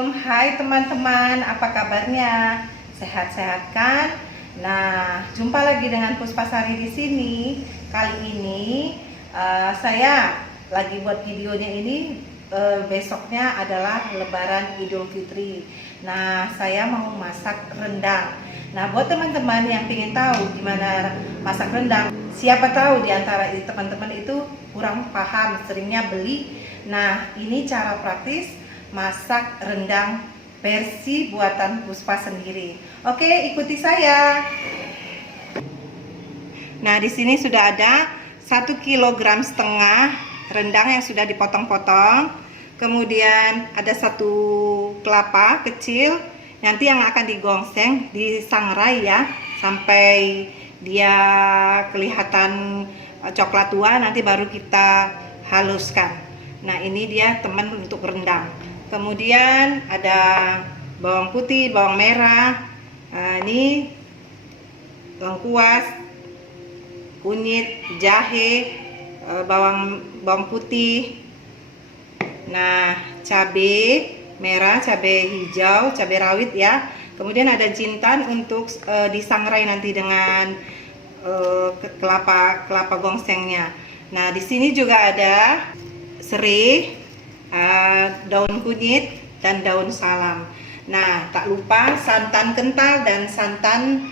Assalamualaikum, hai teman-teman, apa kabarnya? Sehat-sehat kan? Nah, jumpa lagi dengan Puspasari di sini. Kali ini saya lagi buat videonya ini. Besoknya adalah Lebaran Idul Fitri. Nah, saya mau masak rendang. Nah, buat teman-teman yang ingin tahu gimana masak rendang, siapa tahu di antara teman-teman itu kurang paham, seringnya beli. Nah, ini cara praktis masak rendang versi buatan Puspa sendiri. Oke, ikuti saya. Nah, di sini sudah ada 1,5 kg rendang yang sudah dipotong-potong. Kemudian ada 1 kelapa kecil, nanti yang akan digongseng, disangrai ya, sampai dia kelihatan coklat tua, nanti baru kita haluskan. Nah, ini dia teman untuk rendang. Kemudian ada bawang putih, bawang merah, ini lengkuas, kunyit, jahe, bawang putih. Nah, cabai merah, cabai hijau, cabai rawit ya. Kemudian ada jintan untuk disangrai nanti dengan kelapa gongsengnya. Nah, di sini juga ada serai, daun kunyit dan daun salam. Nah, tak lupa santan kental dan santan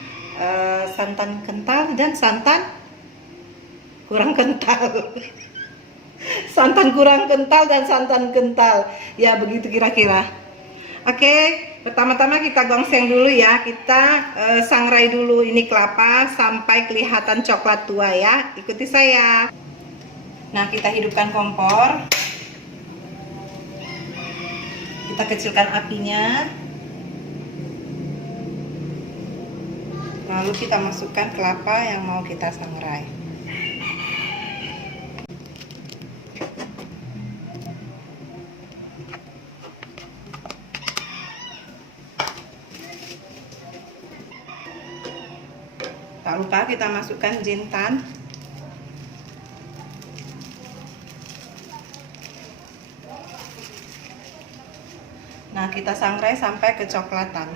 kurang kental. Santan kurang kental dan santan kental. Ya, begitu kira-kira. Oke, pertama-tama kita gongseng dulu ya. Kita sangrai dulu ini kelapa sampai kelihatan coklat tua ya. Ikuti saya. Nah, kita hidupkan kompor. Kita kecilkan apinya, lalu kita masukkan kelapa yang mau kita sangrai. Tak lupa kita masukkan jintan. Nah, kita sangrai sampai kecoklatan.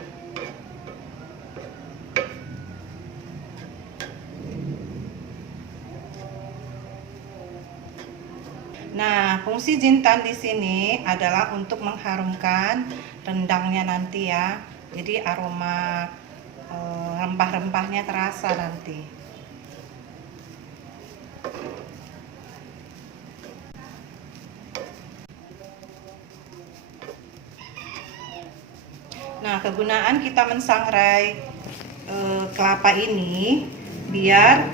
Nah, fungsi jintan di sini adalah untuk mengharumkan rendangnya nanti ya. Jadi aroma rempah-rempahnya terasa nanti. Nah, kegunaan kita mensangrai kelapa ini biar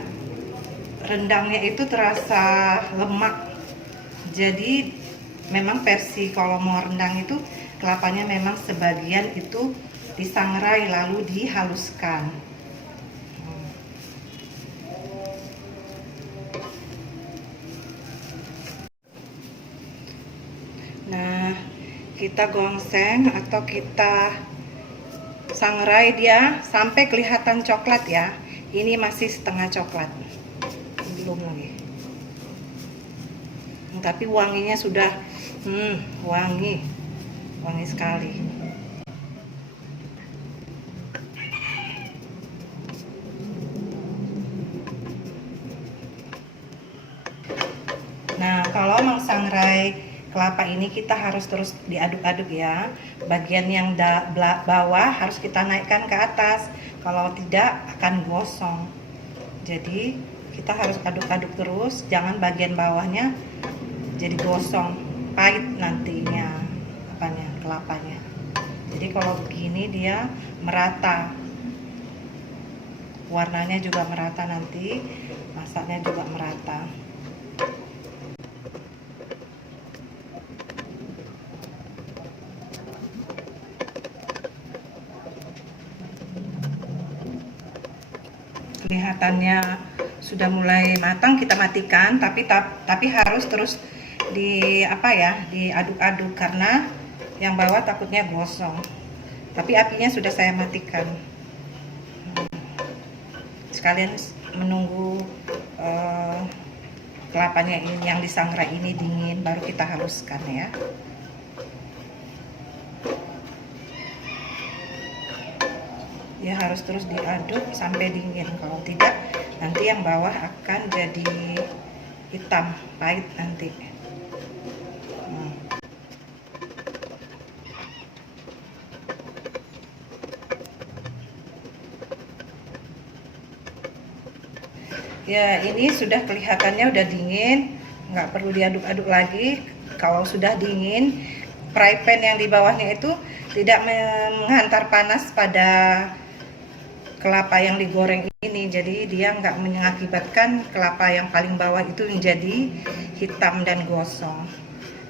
rendangnya itu terasa lemak. Jadi memang versi kalau mau rendang itu kelapanya memang sebagian itu disangrai lalu dihaluskan. Nah, kita gongseng atau kita sangrai dia sampai kelihatan coklat ya. Ini masih setengah coklat, belum lagi. Tapi wanginya sudah wangi sekali. Nah, kalau mengsangrai kelapa ini kita harus terus diaduk-aduk ya. Bagian yang bawah harus kita naikkan ke atas. Kalau tidak akan gosong. Jadi kita harus aduk-aduk terus, jangan bagian bawahnya jadi gosong, pahit nantinya kelapanya. Jadi kalau begini dia merata. Warnanya juga merata nanti, masaknya juga merata. Kelihatannya sudah mulai matang, kita matikan, tapi harus terus diaduk-aduk karena yang bawah takutnya gosong. Tapi apinya sudah saya matikan. Sekalian menunggu kelapanya ini yang disangrai ini dingin, baru kita haluskan ya. dia harus terus diaduk sampai dingin. Kalau tidak, nanti yang bawah akan jadi hitam, pahit nanti. Ya, ini sudah kelihatannya udah dingin, nggak perlu diaduk-aduk lagi. Kalau sudah dingin, fry pan yang di bawahnya itu tidak menghantar panas pada kelapa yang digoreng ini, jadi dia nggak mengakibatkan kelapa yang paling bawah itu menjadi hitam dan gosong.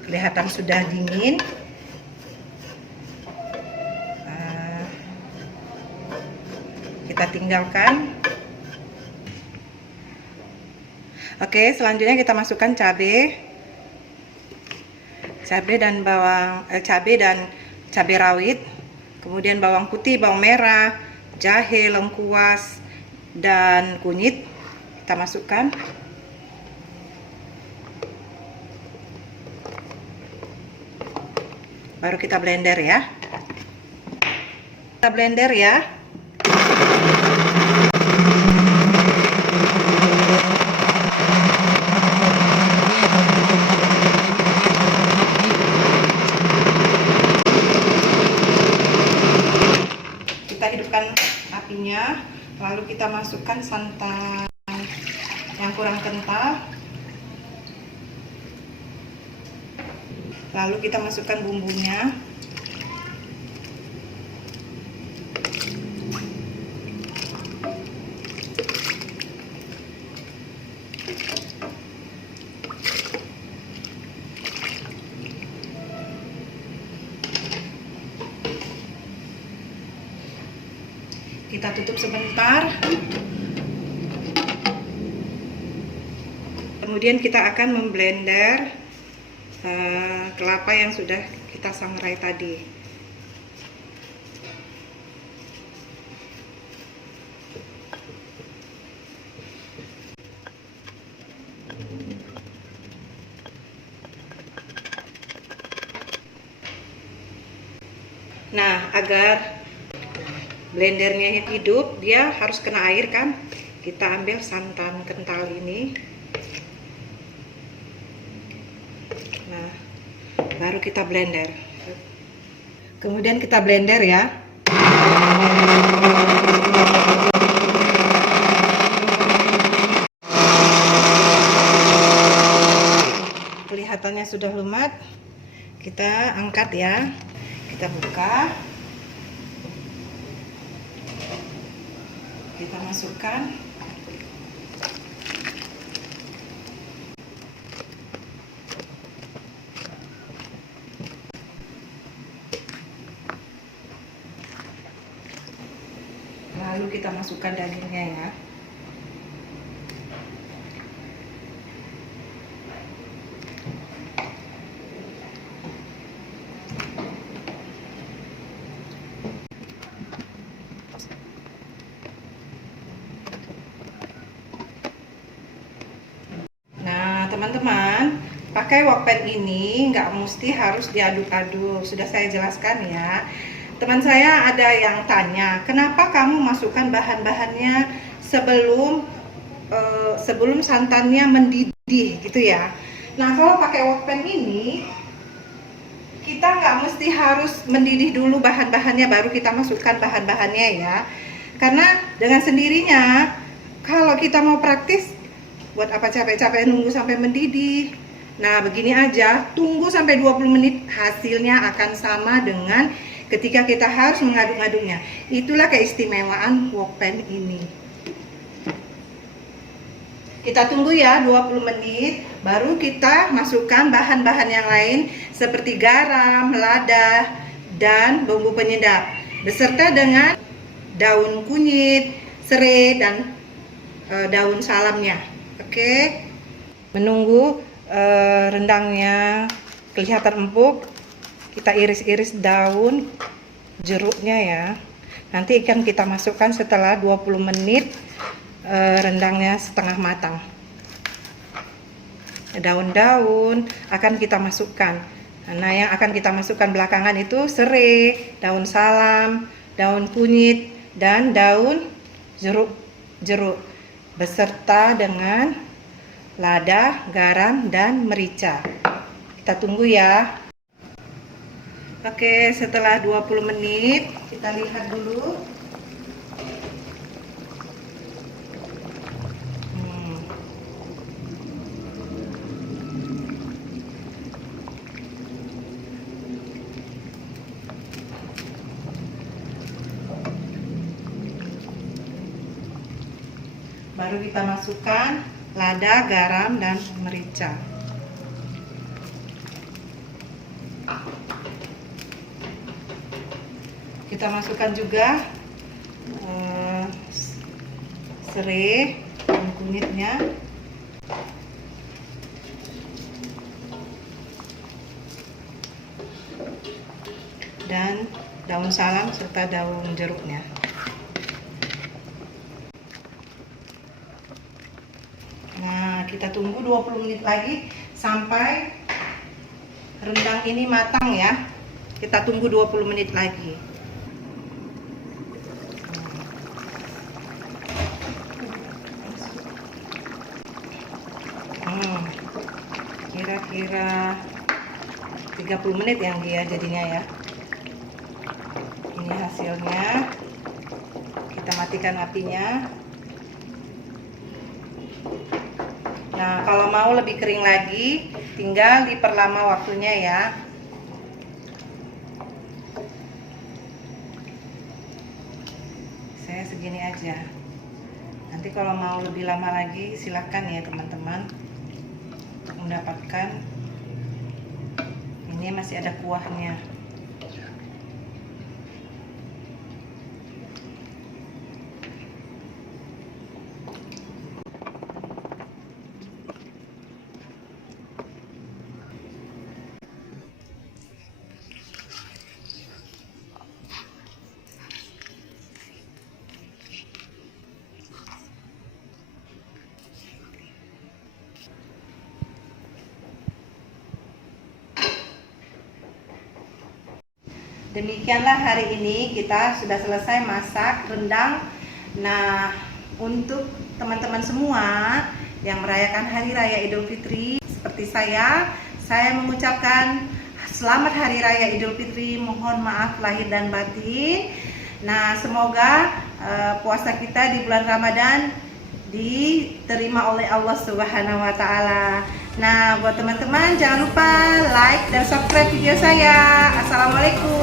Kelihatan sudah dingin. Kita tinggalkan. Oke, selanjutnya kita masukkan cabai dan cabai rawit, kemudian bawang putih, bawang merah, jahe, lengkuas, dan kunyit. Kita masukkan. Baru kita blender ya. Kita blender ya. Kita hidupkan apinya, lalu kita masukkan santan yang kurang kental, lalu kita masukkan bumbunya. Kita tutup sebentar. Kemudian kita akan memblender kelapa yang sudah kita sangrai tadi. Nah, agar blendernya hidup, dia harus kena air kan. Kita ambil santan kental ini. Nah, baru kita blender. Kemudian kita blender ya. Kelihatannya sudah lumat. Kita angkat ya. Kita buka. Kita masukkan. Lalu kita masukkan dagingnya ya. Teman-teman, pakai wok pan ini nggak mesti harus diaduk-aduk. Sudah saya jelaskan ya. Teman saya ada yang tanya, kenapa kamu masukkan bahan-bahannya sebelum santannya mendidih gitu ya. Nah, kalau pakai wok pan ini, kita nggak mesti harus mendidih dulu bahan-bahannya baru kita masukkan bahan-bahannya ya. Karena dengan sendirinya, kalau kita mau praktis, buat apa capek-capek nunggu sampai mendidih. Nah, begini aja, tunggu sampai 20 menit, hasilnya akan sama dengan ketika kita harus mengaduk-aduknya. Itulah keistimewaan wok pan ini. Kita tunggu ya 20 menit, baru kita masukkan bahan-bahan yang lain seperti garam, lada, dan bumbu penyedap, beserta dengan daun kunyit, serai, dan daun salamnya. Oke, menunggu rendangnya kelihatan empuk, kita iris-iris daun jeruknya ya. Nanti akan kita masukkan setelah 20 menit rendangnya setengah matang. Daun-daun akan kita masukkan. Nah, yang akan kita masukkan belakangan itu serai, daun salam, daun kunyit, dan daun jeruk beserta dengan lada, garam, dan merica. Kita tunggu ya. Oke, setelah 20 menit kita lihat dulu. Baru kita masukkan lada, garam, dan merica. Kita masukkan juga serai dan kunyitnya, dan daun salam serta daun jeruknya. Nah, kita tunggu 20 menit lagi sampai rendang ini matang ya. Kita tunggu 20 menit lagi. Kira-kira 30 menit yang dia jadinya ya. Ini hasilnya. Kita matikan apinya. Nah, kalau mau lebih kering lagi, tinggal diperlama waktunya ya. Saya segini aja. Nanti kalau mau lebih lama lagi, silahkan ya teman-teman. Untuk mendapatkan ini masih ada kuahnya. Demikianlah hari ini kita sudah selesai masak rendang. Nah, untuk teman-teman semua yang merayakan Hari Raya Idul Fitri seperti saya mengucapkan Selamat Hari Raya Idul Fitri. Mohon maaf lahir dan batin. Nah, semoga puasa kita di bulan Ramadan diterima oleh Allah Subhanahu wa Ta'ala. Nah, buat teman-teman jangan lupa like dan subscribe video saya. Assalamualaikum.